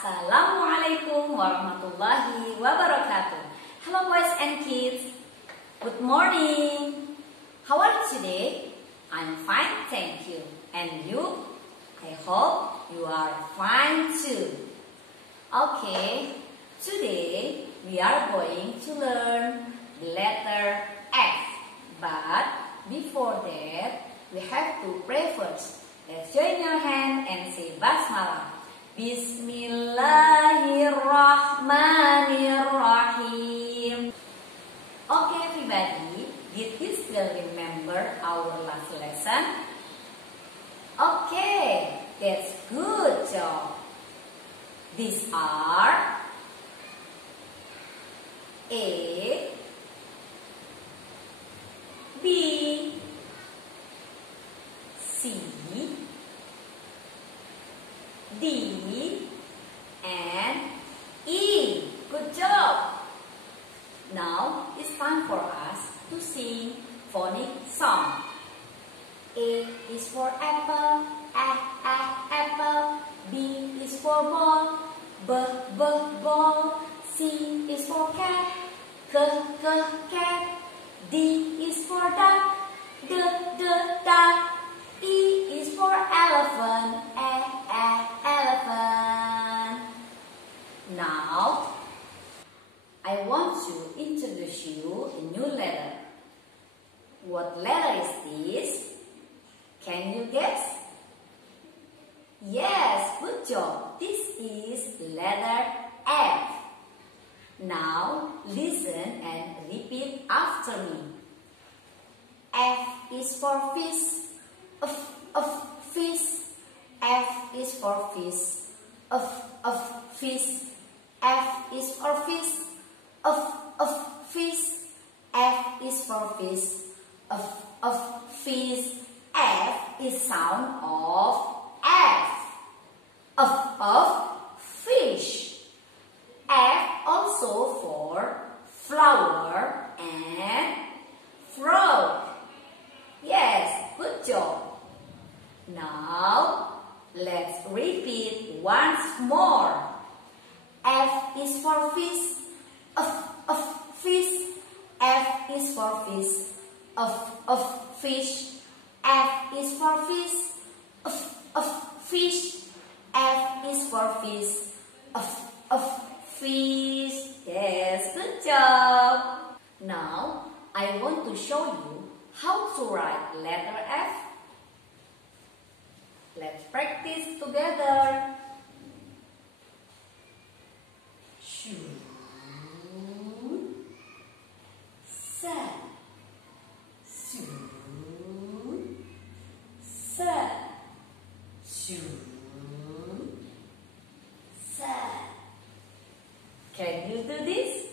Assalamualaikum warahmatullahi wabarakatuh. Hello boys and kids. Good morning. How are you today? I'm fine, thank you. And you? I hope you are fine too. Okay, today we are going to learn the letter F. But before that, we have to pray first. Let's join your hand and say Basmalah. Bismillahirrahmanirrahim. Okay everybody, did you still remember our last lesson? Okay, that's good job. These are A, B, C, D, and E. Good job. Now it's time for us to sing phonic song. A is for apple, apple. B is for ball, ball. C is for cat, cat. D is for duck, duck. E is for elephant, elephant. Now, I want to introduce you a new letter. What letter is this? Can you guess? Yes, good job. This is letter F. Now, listen and repeat after me. F is for fish. Fish. F is for fish. Fish. F is for fish. Fish. F is for fish. Fish. F is sound of F. Fish. F also for flower and frog. Yes, good job. Now, let's repeat once more. F is for fish. Fish. F is for fish. Fish. F is for fish. Fish. F is for fish. Fish. Yes, good job. Now, I want to show you how to write letter F. Let's practice together. Shoot. Set. Shoot. Set. Shoot. Set. Can you do this?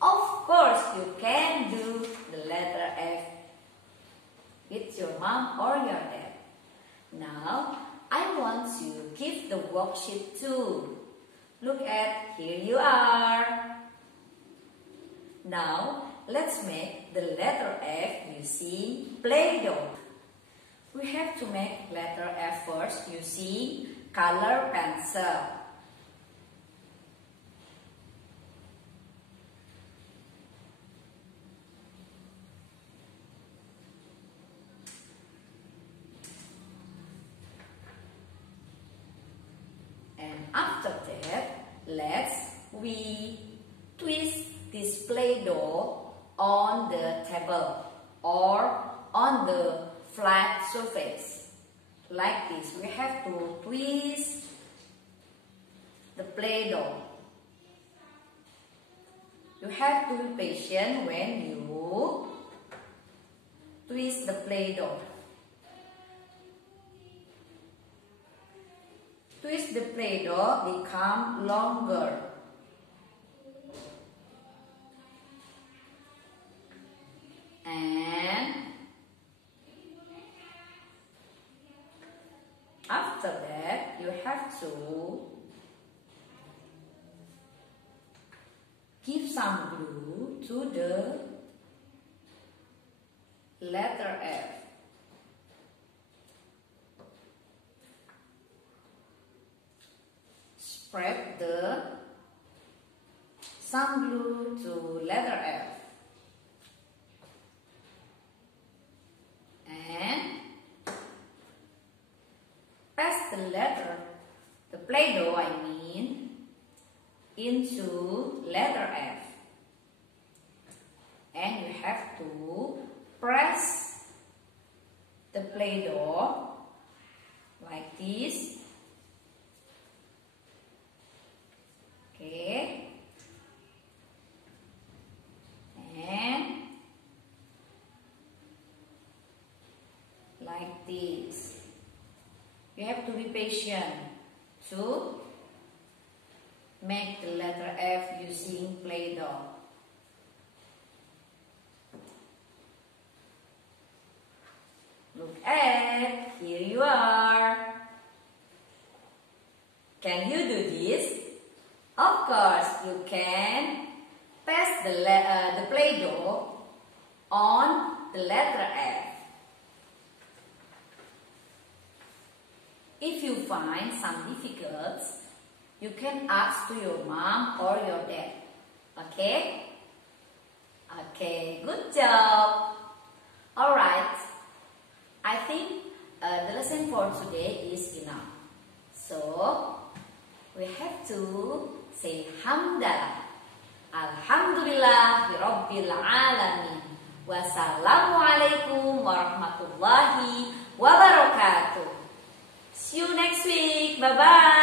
Of course you can do the letter F with your mom or your dad. Now, I want you to give the worksheet too. Look at, here you are. Now, let's make the letter F using Play-Doh. We have to make letter F first using color pencil. After that, we twist this Play-Doh on the table or on the flat surface. Like this, we have to twist the Play-Doh. You have to be patient when you twist the Play-Doh. Twist the Play-Doh become longer. And after that, you have to give some glue to the letter F. spread the some glue to letter F. And press the Play-Doh into letter F. And you have to press the Play-Doh like this. Okay. And like this. You have to be patient to make the letter F using Play-Doh. Look at, here you are. Can you do this? Of course, you can paste the Play-Doh on the letter F. If you find some difficulties, you can ask to your mom or your dad. Okay? Okay, good job. Alright, I think the lesson for today is enough. So, we have to say Hamdalah. Alhamdulillah Rabbil Alamin. Wassalamualaikum warahmatullahi wabarakatuh. See you next week. Bye-bye.